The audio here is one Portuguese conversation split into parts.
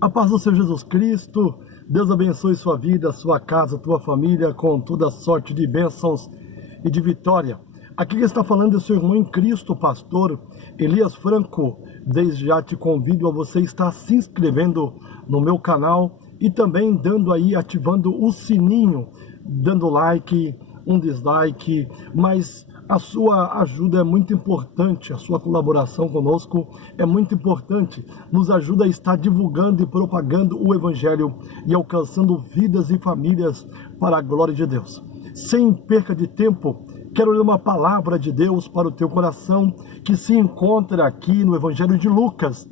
A paz do Senhor Jesus Cristo, Deus abençoe sua vida, sua casa, tua família, com toda sorte de bênçãos e de vitória. Aqui que está falando é o seu irmão em Cristo, pastor Elias Franco. Desde já te convido a você estar se inscrevendo no meu canal e também dando aí, ativando o sininho, dando like, um dislike, mas a sua ajuda é muito importante, a sua colaboração conosco é muito importante, nos ajuda a estar divulgando e propagando o Evangelho e alcançando vidas e famílias para a glória de Deus. Sem perca de tempo, quero ler uma palavra de Deus para o teu coração que se encontra aqui no Evangelho de Lucas.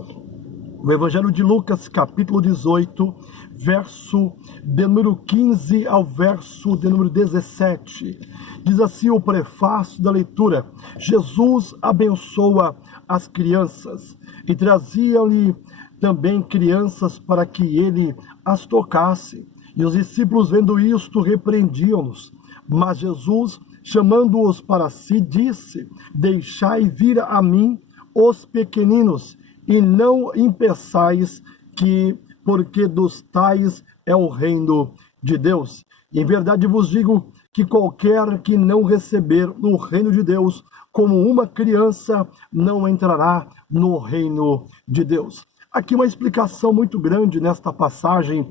O Evangelho de Lucas, capítulo 18, verso de número 15 ao verso de número 17. Diz assim o prefácio da leitura: Jesus abençoa as crianças e trazia-lhe também crianças para que ele as tocasse. E os discípulos, vendo isto, repreendiam-nos. Mas Jesus, chamando-os para si, disse: deixai vir a mim os pequeninos, e não impeçais que, porque dos tais é o reino de Deus. E em verdade vos digo que qualquer que não receber no reino de Deus como uma criança, não entrará no reino de Deus. Aqui uma explicação muito grande nesta passagem,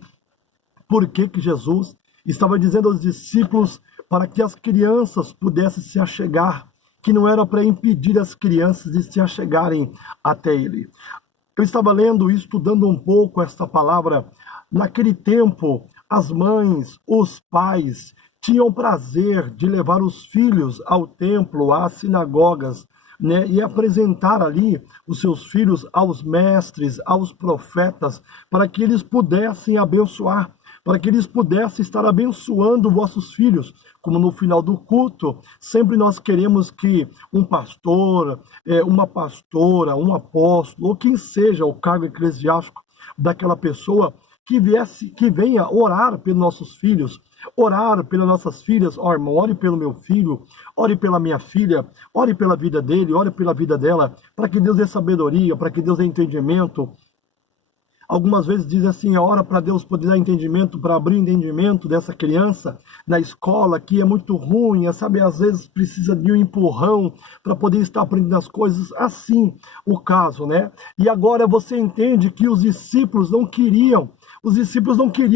por que Jesus estava dizendo aos discípulos para que as crianças pudessem se achegar, que não era para impedir as crianças de se achegarem até ele. Eu estava lendo e estudando um pouco esta palavra. Naquele tempo, as mães, os pais, tinham prazer de levar os filhos ao templo, às sinagogas, né, e apresentar ali os seus filhos aos mestres, aos profetas, para que eles pudessem abençoar, para que eles pudessem estar abençoando vossos filhos. Como no final do culto, sempre nós queremos que um pastor, uma pastora, um apóstolo, ou quem seja o cargo eclesiástico daquela pessoa, que venha orar pelos nossos filhos, orar pelas nossas filhas. Ó, irmão, ore pelo meu filho, ore pela minha filha, ore pela vida dele, ore pela vida dela, para que Deus dê sabedoria, para que Deus dê entendimento. Algumas vezes diz assim, ora para Deus poder dar entendimento, para abrir entendimento dessa criança na escola, que é muito ruim, sabe, às vezes precisa de um empurrão para poder estar aprendendo as coisas, assim o caso, né? E agora você entende que os discípulos não queriam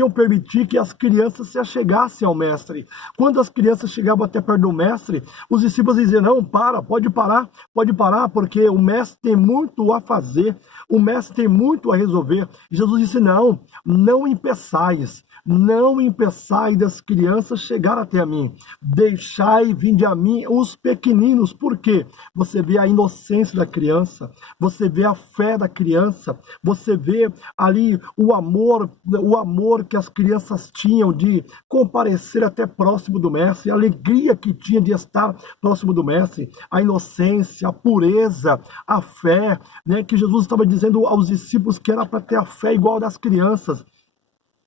permitir que as crianças se achegassem ao mestre. Quando as crianças chegavam até perto do mestre, os discípulos diziam, não, pode parar, porque o mestre tem muito a fazer, o mestre tem muito a resolver. E Jesus disse, não impeçais das crianças chegar até a mim. Deixai vir a mim os pequeninos. Por quê? Você vê a inocência da criança, você vê a fé da criança, você vê ali o amor que as crianças tinham de comparecer até próximo do mestre, a alegria que tinha de estar próximo do mestre, a inocência, a pureza, a fé, né, que Jesus estava dizendo aos discípulos que era para ter a fé igual a das crianças.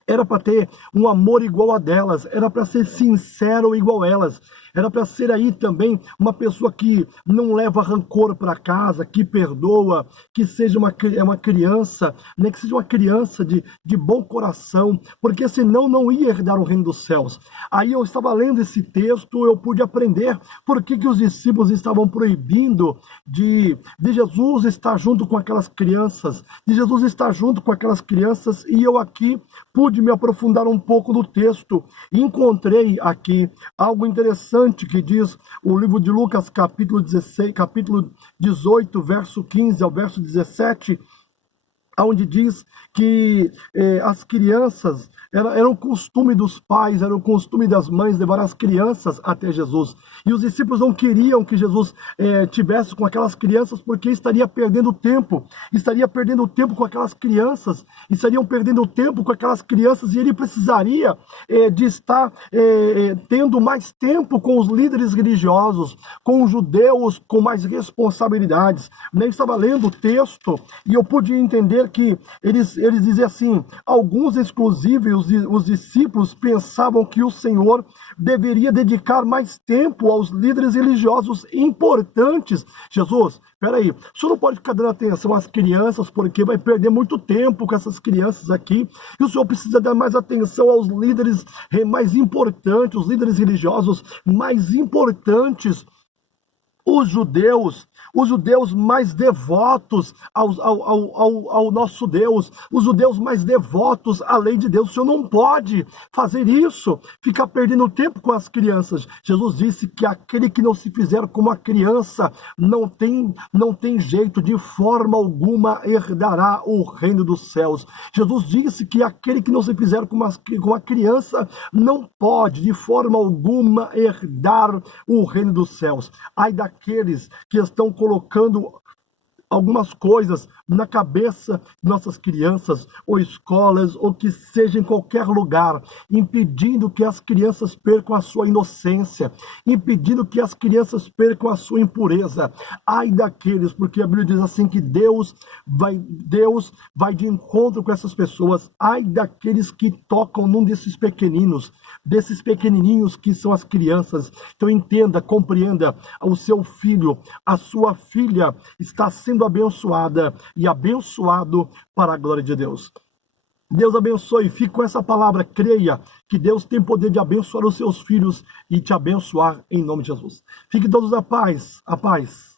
Era para ter um amor igual a delas, era para ser sincero igual a elas, era para ser aí também uma pessoa que não leva rancor para casa, que perdoa, que seja uma criança, né, que seja uma criança de bom coração, porque senão não ia herdar o reino dos céus. Aí eu estava lendo esse texto, eu pude aprender por que os discípulos estavam proibindo de Jesus estar junto com aquelas crianças, e eu aqui pude me aprofundar um pouco no texto e encontrei aqui algo interessante que diz o livro de Lucas, capítulo 18, verso 15 ao verso 17, onde diz que as crianças, era o costume dos pais, era o costume das mães levar as crianças até Jesus. E os discípulos não queriam que Jesus tivesse com aquelas crianças, porque estaria perdendo tempo com aquelas crianças, e ele precisaria de estar tendo mais tempo com os líderes religiosos, com os judeus com mais responsabilidades. Eu estava lendo o texto e eu pude entender dizer que, eles dizem assim, alguns exclusive, os discípulos pensavam que o Senhor deveria dedicar mais tempo aos líderes religiosos importantes. Jesus, peraí, o senhor não pode ficar dando atenção às crianças, porque vai perder muito tempo com essas crianças aqui, e o senhor precisa dar mais atenção aos líderes mais importantes, os líderes religiosos mais importantes, os judeus mais devotos ao nosso Deus, os judeus mais devotos à lei de Deus. O Senhor não pode fazer isso, ficar perdendo tempo com as crianças. Jesus disse que aquele que não se fizer como a criança não tem jeito, de forma alguma herdará o reino dos céus. Jesus disse que aquele que não se fizer como a criança não pode, de forma alguma, herdar o reino dos céus. Ai daqueles que estão colocando algumas coisas na cabeça de nossas crianças, ou escolas, ou que seja em qualquer lugar, impedindo que as crianças percam a sua inocência, impedindo que as crianças percam a sua impureza. Ai daqueles, porque a Bíblia diz assim que Deus vai de encontro com essas pessoas. Ai daqueles que tocam num desses pequenininhos que são as crianças. Então entenda, compreenda, o seu filho, a sua filha está sendo abençoada e abençoado para a glória de Deus. Deus abençoe, fique com essa palavra, creia que Deus tem poder de abençoar os seus filhos e te abençoar em nome de Jesus. Fique todos na paz, a paz.